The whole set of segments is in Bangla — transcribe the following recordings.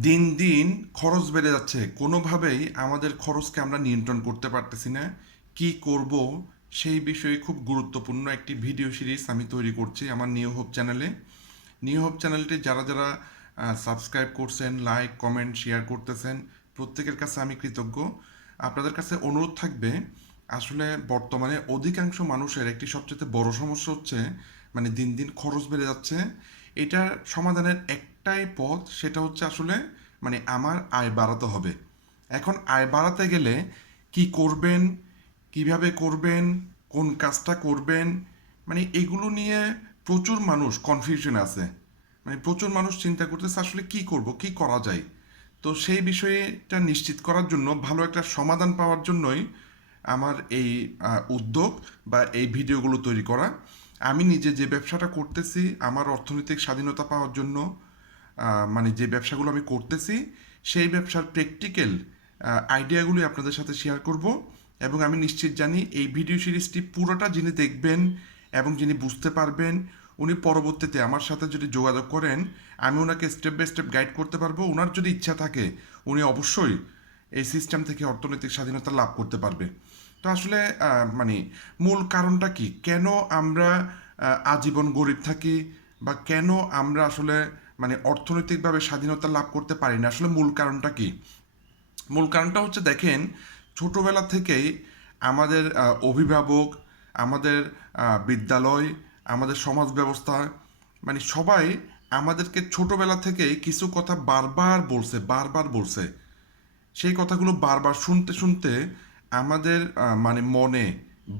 দিন দিন খরচ বেড়ে যাচ্ছে। কোনোভাবেই আমাদের খরচকে আমরা নিয়ন্ত্রণ করতে পারতেছি না। কি করব সেই বিষয়ে খুব গুরুত্বপূর্ণ একটি ভিডিও সিরিজ আমি তৈরি করছি আমার নিউ হোপ চ্যানেলে। নিউ হোপ চ্যানেলটি যারা যারা সাবস্ক্রাইব করছেন, লাইক, কমেন্ট, শেয়ার করতেছেন, প্রত্যেকের কাছে আমি কৃতজ্ঞ। আপনাদের কাছে অনুরোধ থাকবে, আসলে বর্তমানে অধিকাংশ মানুষের একটি সবচেয়ে বড় সমস্যা হচ্ছে মানে দিন দিন খরচ বেড়ে যাচ্ছে। এটার সমাধানের একটাই পথ, সেটা হচ্ছে আসলে মানে আমার আয় বাড়াতে হবে। এখন আয় বাড়াতে গেলে কি করবেন, কীভাবে করবেন, কোন কাজটা করবেন মানে এগুলো নিয়ে প্রচুর মানুষ কনফিউশন আছে। মানে প্রচুর মানুষ চিন্তা করতেছে আসলে কি করব, কি করা যায়। তো সেই বিষয়টা নিশ্চিত করার জন্য, ভালো একটা সমাধান পাওয়ার জন্যই আমার এই উদ্যোগ বা এই ভিডিওগুলো তৈরি করা। আমি নিজে যে ব্যবসাটা করতেছি, আমার অর্থনৈতিক স্বাধীনতা পাওয়ার জন্য মানে যে ব্যবসাগুলো আমি করতেছি, সেই ব্যবসার প্র্যাকটিক্যাল আইডিয়াগুলি আপনাদের সাথে শেয়ার করব এবং আমি নিশ্চিত জানি এই ভিডিও সিরিজটি পুরোটা যিনি দেখবেন এবং যিনি বুঝতে পারবেন, উনি পরবর্তীতে আমার সাথে যদি যোগাযোগ করেন, আমি ওনাকে স্টেপ বাই স্টেপ গাইড করতে পারব। ওনার যদি ইচ্ছা থাকে, উনি অবশ্যই এই সিস্টেম থেকে অর্থনৈতিক স্বাধীনতা লাভ করতে পারবে। তো আসলে মানে মূল কারণটা কি? কেন আমরা আজীবন গরিব থাকি বা কেন আমরা আসলে মানে অর্থনৈতিকভাবে স্বাধীনতা লাভ করতে পারি না আসলে মূল কারণটা কি? মূল কারণটা হচ্ছে দেখেন, ছোটবেলা থেকেই আমাদের অভিভাবক, আমাদের বিদ্যালয়, আমাদের সমাজ ব্যবস্থা মানে সবাই আমাদেরকে ছোটবেলা থেকেই কিছু কথা বারবার বলছে বারবার বলছে। সেই কথাগুলো বারবার শুনতে শুনতে আমাদের মানে মনে,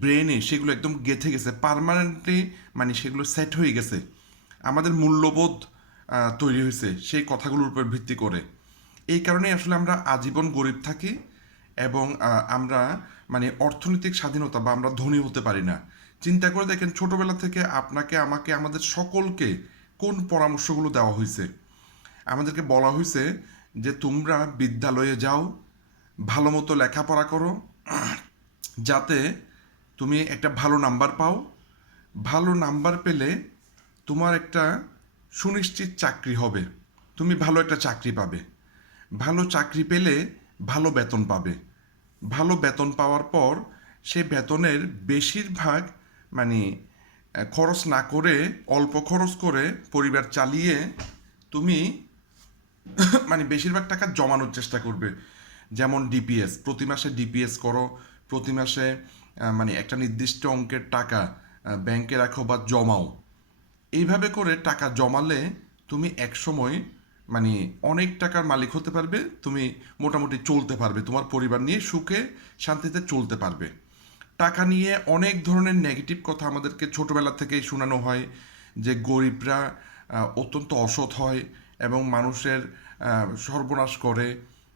ব্রেনে সেগুলো একদম গেঁথে গেছে, পারমানেন্টলি মানে সেগুলো সেট হয়ে গেছে। আমাদের মূল্যবোধ তৈরি হয়েছে, সেই কথাগুলোর উপর ভিত্তি করে। এই কারণেই আসলে আমরা আজীবন গরিব থাকি এবং আমরা মানে অর্থনৈতিক স্বাধীনতা বা আমরা ধনী হতে পারি না। চিন্তা করে দেখেন, ছোটবেলা থেকে আপনাকে, আমাকে, আমাদের সকলকে কোন পরামর্শগুলো দেওয়া হয়েছে? আমাদেরকে বলা হয়েছে যে, তোমরা বিদ্যালয়ে যাও, ভালো মতো লেখাপড়া করো, যাতে তুমি একটা ভালো নাম্বার পাও। ভালো নাম্বার পেলে তোমার একটা সুনিশ্চিত চাকরি হবে। তুমি ভালো একটা চাকরি পাবে। ভালো চাকরি পেলে ভালো বেতন পাবে। ভালো বেতন পাওয়ার পর সে বেতনের বেশিরভাগ মানে খরচ না করে, অল্প খরচ করে পরিবার চালিয়ে তুমি মানে বেশিরভাগ টাকা জমানোর চেষ্টা করবে। যেমন ডিপিএস প্রতি মাসে ডিপিএস করো, প্রতি মাসে মানে একটা নির্দিষ্ট অঙ্কের টাকা ব্যাংকে রাখো বা জমাও। এইভাবে করে টাকা জমালে তুমি একসময় মানে অনেক টাকার মালিক হতে পারবে, তুমি মোটামুটি চলতে পারবে, তোমার পরিবার নিয়ে সুখে শান্তিতে চলতে পারবে। টাকা নিয়ে অনেক ধরনের নেগেটিভ কথা আমাদেরকে ছোটবেলা থেকেই শোনানো হয় যে গরিবরা অত্যন্ত অসৎ হয় এবং মানুষের সর্বনাশ করে,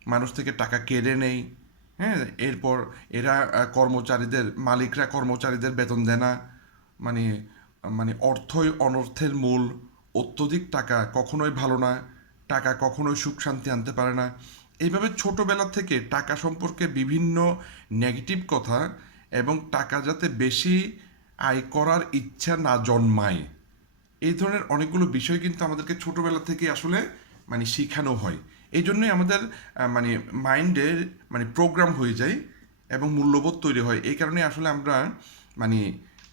মানুষ থেকে টাকা কেড়ে নেয়। হ্যাঁ এরপর এরা কর্মচারীদের, মালিকরা কর্মচারীদের বেতন দেয় না। মানে মানে অর্থই অনর্থের মূল। অত্যধিক টাকা কখনোই ভালো না, টাকা কখনোই সুখ শান্তি আনতে পারে না। এইভাবে ছোটবেলা থেকে টাকা সম্পর্কে বিভিন্ন নেগেটিভ কথা এবং টাকা যাতে বেশি আয় করার ইচ্ছা না জন্মায়, এই ধরনের অনেকগুলো বিষয় কিন্তু আমাদেরকে ছোটোবেলা থেকে আসলে মানে শেখানো হয়। এই জন্যই আমাদের মানে মাইন্ডের মানে প্রোগ্রাম হয়ে যায় এবং মূল্যবোধ তৈরি হয়। এই কারণে আসলে আমরা মানে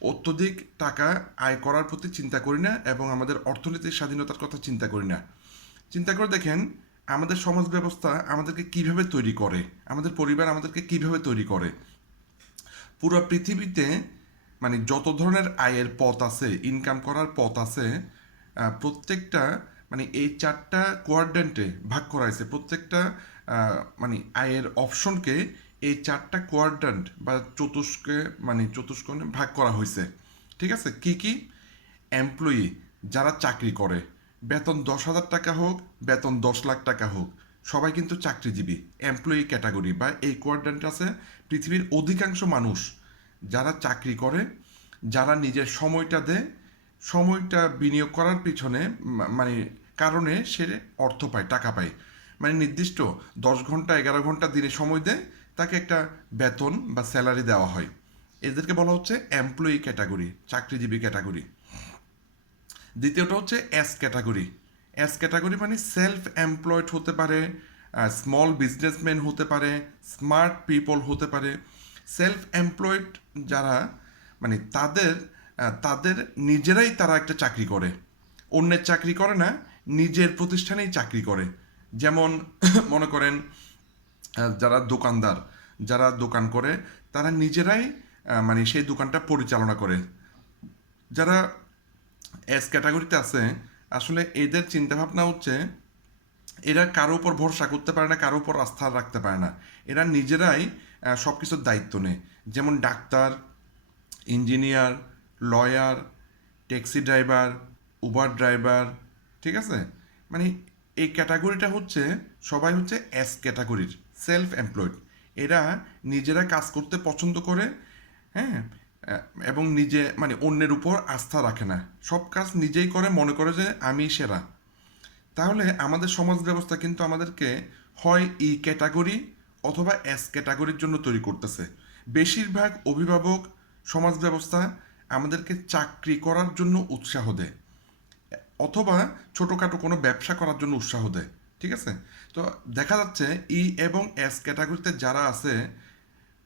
অত্যধিক টাকা আয় করার প্রতি চিন্তা করি না এবং আমাদের অর্থনৈতিক স্বাধীনতার কথা চিন্তা করি না। চিন্তা করে দেখেন, আমাদের সমাজ ব্যবস্থা আমাদেরকে কীভাবে তৈরি করে? আমাদের পরিবার আমাদেরকে কীভাবে তৈরি করে? পুরো পৃথিবীতে মানে যত ধরনের আয়ের পথ আছে ইনকাম করার পথ আছে প্রত্যেকটা মানে এই চারটা কোয়ার্ডেন্টে ভাগ করা হয়েছে। প্রত্যেকটা মানে আয়ের অপশনকে এই চারটা কোয়ার্ডেন্ট বা চতুষ্কে মানে চতুষ্কোণে ভাগ করা হয়েছে। ঠিক আছে? কি কি? এমপ্লয়ি যারা চাকরি করে। বেতন দশ হাজার টাকা হোক, বেতন দশ লাখ টাকা হোক। সবাই কিন্তু চাকরিজীবী। এমপ্লয়ি ক্যাটাগরি বা এই কোয়ার্ড্রেন্ট আছে পৃথিবীর অধিকাংশ মানুষ যারা চাকরি করে, যারা নিজের সময়টা দেয়, সময়টা বিনিয়োগ করার পিছনে মানে কারণে সে অর্থ পায়, টাকা পায়। মানে নির্দিষ্ট দশ ঘণ্টা, এগারো ঘণ্টা দিনে সময় দেয় তাকে একটা বেতন বা স্যালারি দেওয়া হয়। এদেরকে বলা হচ্ছে এমপ্লয়ি ক্যাটাগরি চাকরিজীবী ক্যাটাগরি দ্বিতীয়টা হচ্ছে এস ক্যাটাগরি এস ক্যাটাগরি মানে সেলফ এমপ্লয়েড হতে পারে স্মল বিজনেসম্যান হতে পারে স্মার্ট পিপল হতে পারে। সেলফ এমপ্লয়েড যারা মানে তাদের তাদের নিজেরাই তারা একটা চাকরি করে। অন্যের চাকরি করে না, নিজের প্রতিষ্ঠানেই চাকরি করে। যেমন, মনে করেন যারা দোকানদার, যারা দোকান করে, তারা নিজেরাই মানে সেই দোকানটা পরিচালনা করে। যারা এস ক্যাটাগরিতে আছে, আসলে এদের চিন্তাভাবনা হচ্ছে, এরা কারও উপর ভরসা করতে পারে না, কারও উপর আস্থা রাখতে পারে না। এরা নিজেরাই সব কিছুর দায়িত্ব নেয়। যেমন doctor, engineer, lawyer, taxi driver, Uber driver, ঠিক আছে? মানে এই ক্যাটাগরিটা হচ্ছে, সবাই হচ্ছে এস ক্যাটাগরির সেলফ এমপ্লয়েড এরা নিজেরা কাজ করতে পছন্দ করে হ্যাঁ? এবং নিজে মানে অন্যের উপর আস্থা রাখে না। সব কাজ নিজেই করে, মনে করে যে আমি সেরা। তাহলে আমাদের সমাজ ব্যবস্থা কিন্তু আমাদেরকে হয় ই ক্যাটাগরি অথবা এস ক্যাটাগরির জন্য তৈরি করতেছে। বেশিরভাগ অভিভাবক সমাজ ব্যবস্থা আমাদেরকে চাকরি করার জন্য উৎসাহ দেয়, অথবা ছোটোখাটো কোনো ব্যবসা করার জন্য উৎসাহ দেয়। ঠিক আছে? তো দেখা যাচ্ছে ই এবং এস ক্যাটাগরিতে যারা আছে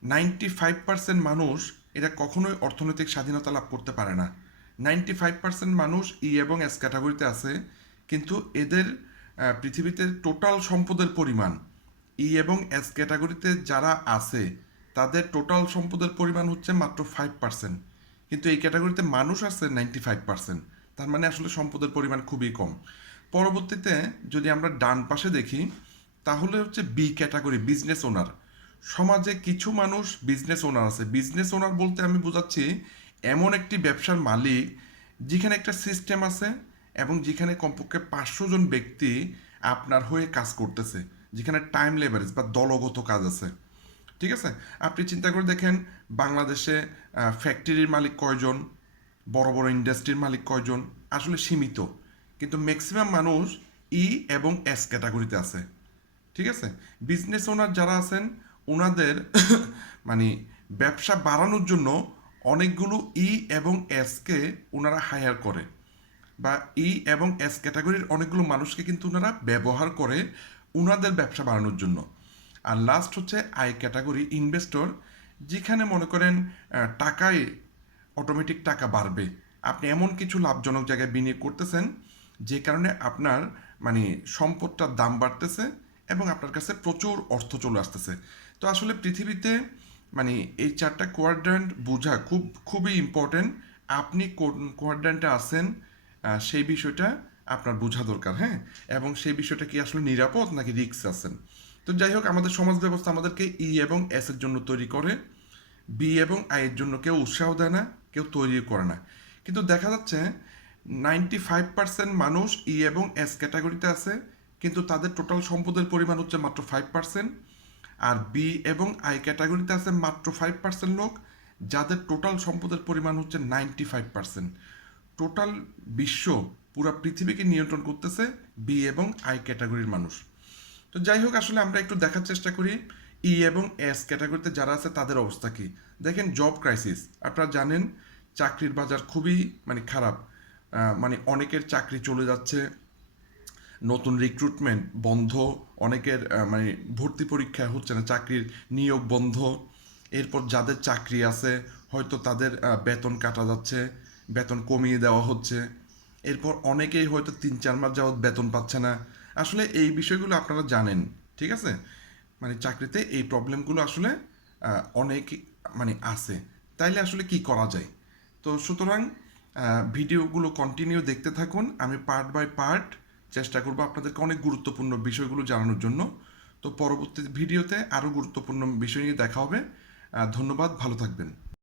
নাইনটি ফাইভ পার্সেন্ট মানুষ এরা কখনোই অর্থনৈতিক স্বাধীনতা লাভ করতে পারে না। নাইনটি ফাইভ পার্সেন্ট মানুষ ই এবং এস ক্যাটাগরিতে আছে, কিন্তু এদের পৃথিবীতে টোটাল সম্পদের পরিমাণ ই এবং এস ক্যাটাগরিতে যারা আছে, তাদের টোটাল সম্পদের পরিমাণ হচ্ছে মাত্র ফাইভ পার্সেন্ট কিন্তু এই ক্যাটাগরিতে মানুষ আছে নাইনটি ফাইভ পার্সেন্ট তার মানে আসলে সম্পদের পরিমাণ খুবই কম। পরবর্তীতে যদি আমরা ডান পাশে দেখি, তাহলে হচ্ছে বি ক্যাটাগরি বিজনেস ওনার সমাজে কিছু মানুষ বিজনেস ওনার আছে। বিজনেস ওনার বলতে আমি বোঝাচ্ছি এমন একটি ব্যবসার মালিক যেখানে একটা সিস্টেম আছে এবং যেখানে কমপক্ষে পাঁচশো জন ব্যক্তি আপনার হয়ে কাজ করতেছে, যেখানে টাইম লেবারেজ বা দলগত কাজ আছে। ঠিক আছে? আপনি চিন্তা করে দেখেন, বাংলাদেশে ফ্যাক্টরির মালিক কয়জন? বড় বড় ইন্ডাস্ট্রির মালিক কয়জন? আসলে সীমিত। কিন্তু ম্যাক্সিমাম মানুষ ই এবং এস ক্যাটাগরিতে আছে। ঠিক আছে? বিজনেস ওনার যারা আছেন, ওনাদের মানে ব্যবসা বাড়ানোর জন্য অনেকগুলো ই এবং এসকে ওনারা হায়ার করে। বা ই এবং এস ক্যাটাগরির অনেকগুলো মানুষকে কিন্তু ওনারা ব্যবহার করে ওনাদের ব্যবসা বাড়ানোর জন্য। আর লাস্ট হচ্ছে আই ক্যাটাগরি ইনভেস্টর যেখানে মনে করেন টাকায় অটোমেটিক টাকা বাড়বে। আপনি এমন কিছু লাভজনক জায়গায় বিনিয়োগ করতেছেন যে কারণে আপনার মানে সম্পদটার দাম বাড়তেছে এবং আপনার কাছে প্রচুর অর্থ চলে আসতেছে। তো আসলে পৃথিবীতে মানে এই চারটা কোয়াড্র্যান্ট বোঝা খুব, খুবই ইম্পর্টেন্ট আপনি কোন কোয়াড্র্যান্টে আছেন সেই বিষয়টা আপনার বোঝা দরকার হ্যাঁ? এবং সেই বিষয়টা কি আসলে নিরাপদ নাকি রিস্ক আছেন? তো যাই হোক, আমাদের সমাজ ব্যবস্থা আমাদেরকে ই এবং এস এর জন্য তৈরি করে বি এবং আই এর জন্য কেউ উৎসাহ দেয় না, কেউ তৈরি করে না। কিন্তু দেখা যাচ্ছে নাইনটি ফাইভ পার্সেন্ট মানুষ ই এবং এস ক্যাটাগরিতে আছে, কিন্তু তাদের টোটাল সম্পদের পরিমাণ হচ্ছে মাত্র ফাইভ পার্সেন্ট আর বি এবং আই ক্যাটাগরিতে আছে মাত্র ফাইভ পার্সেন্ট লোক, যাদের টোটাল সম্পদের পরিমাণ হচ্ছে নাইনটি ফাইভ পার্সেন্ট টোটাল বিশ্ব পুরো পৃথিবীকে নিয়ন্ত্রণ করতেছে বি এবং আই ক্যাটাগরির মানুষ। তো যাই হোক, আসলে আমরা একটু দেখার চেষ্টা করি ই এবং এস ক্যাটাগরিতে যারা আছে, তাদের অবস্থা কি? দেখেন জব ক্রাইসিস আপনারা জানেন, চাকরির বাজার খুবই মানে খারাপ। মানে অনেকের চাকরি চলে যাচ্ছে, নতুন রিক্রুটমেন্ট বন্ধ, অনেকের মানে ভর্তি পরীক্ষা হচ্ছে না, চাকরির নিয়োগ বন্ধ, এরপর যাদের চাকরি আছে, হয়তো তাদের বেতন কাটা যাচ্ছে, বেতন কমিয়ে দেওয়া হচ্ছে, এরপর অনেকেই হয়তো তিন চার মাস যাওয়াত বেতন পাচ্ছে না। আসলে এই বিষয়গুলো আপনারা জানেন, ঠিক আছে? মানে চাকরিতে এই প্রবলেমগুলো আসলে অনেক মানে আছে। তাইলে আসলে কি করা যায়? তো সুতরাং ভিডিওগুলো কন্টিনিউ দেখতে থাকুন। আমি পার্ট বাই পার্ট চেষ্টা করব আপনাদেরকে অনেক গুরুত্বপূর্ণ বিষয়গুলো জানানোর জন্য। তো পরবর্তী ভিডিওতে আরও গুরুত্বপূর্ণ বিষয় নিয়ে দেখা হবে। ধন্যবাদ, ভালো থাকবেন।